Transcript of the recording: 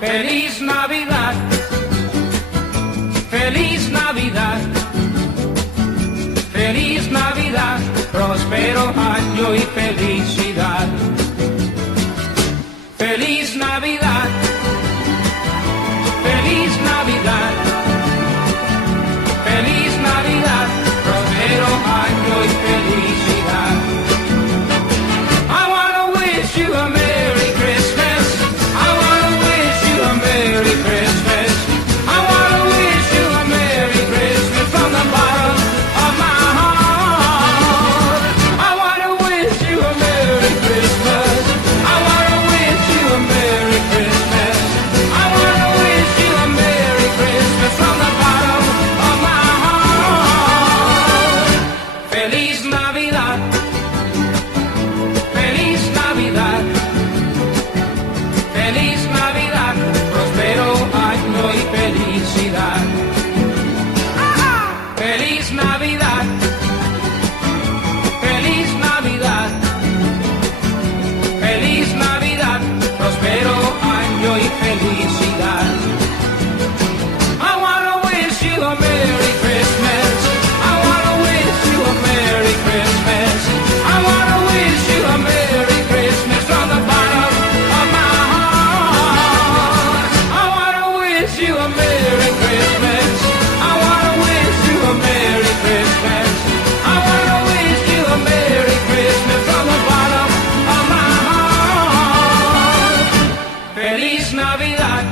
Feliz Navidad, feliz Navidad, feliz Navidad, próspero año y felicidad. Feliz Navidad, feliz Navidad, feliz Navidad, próspero año y felicidad. I wanna wish you a Merry Christmas. I wanna wish you a Merry Christmas. I wanna wish you a Merry Christmas from the bottom of my heart. I wanna wish you a Merry Christmas. I wanna wish you a Merry Christmas. I wanna wish you a Merry Christmas from the bottom of my heart. Feliz Navidad. Feliz Navidad, feliz Navidad, próspero año y felicidad. Feliz Navidad, feliz Navidad, feliz Navidad, próspero año y felicidad. I wanna wish you a Merry Christmas. I wanna wish you a Merry Christmas. I wanna wish you a Merry Christmas from the bottom of my heart. I wanna wish you a Merry Christmas. I wanna wish you a Merry Christmas. I wanna wish you a Merry Christmas from the bottom of my heart. Feliz Navidad.